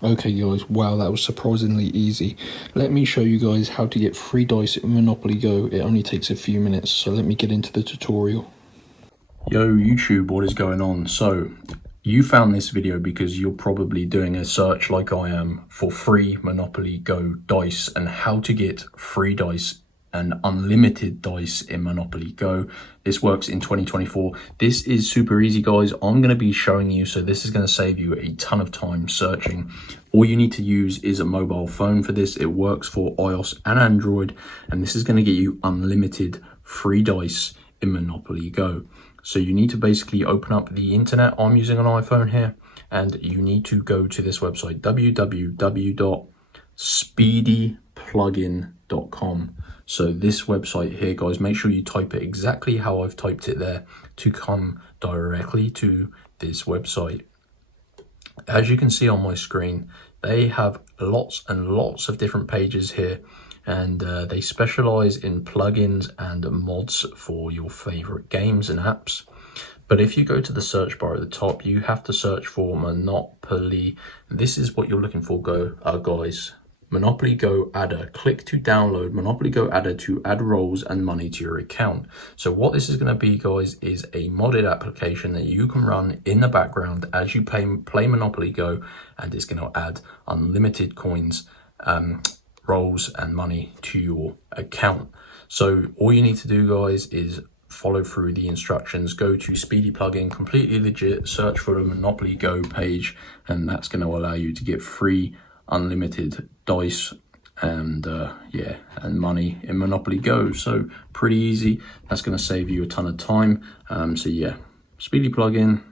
Okay guys, wow, that was surprisingly easy. Let me show you guys how to get free dice in Monopoly Go. It only takes a few minutes, so let me get into the tutorial. Yo YouTube, what is going on? So you found this video because you're probably doing a search like I am for free Monopoly Go dice and how to get free dice and unlimited dice in Monopoly Go. This works in 2024. This is super easy, guys. I'm going to be showing you, so this is going to save you a ton of time searching. All you need to use is a mobile phone for this. It works for iOS and Android, and this is going to get you unlimited free dice in Monopoly Go. So you need to basically open up the internet. I'm using an iPhone here, and you need to go to this website, www.speedyplugin.com. So this website here, guys, make sure you type it exactly how I've typed it there to come directly to this website. As you can see on my screen, they have lots and lots of different pages here, and they specialize in plugins and mods for your favorite games and apps. But if you go to the search bar at the top, you have to search for Monopoly. This is what you're looking for, guys. Monopoly Go Adder. Click to download Monopoly Go Adder to add roles and money to your account. So what this is going to be, guys, is a modded application that you can run in the background as you play Monopoly Go, and it's going to add unlimited coins, roles and money to your account. So all you need to do, guys, is follow through the instructions. Go to Speedy Plugin, completely legit, search for the Monopoly Go page, and that's going to allow you to get free unlimited dice and and money in Monopoly Go. So pretty easy. That's going to save you a ton of time. So yeah, Speedy Plugin,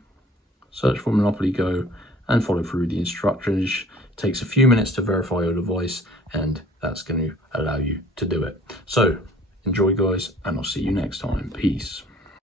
search for Monopoly Go and follow through the instructions. It takes a few minutes to verify your device, and that's going to allow you to do it. So enjoy, guys, and I'll see you next time. Peace.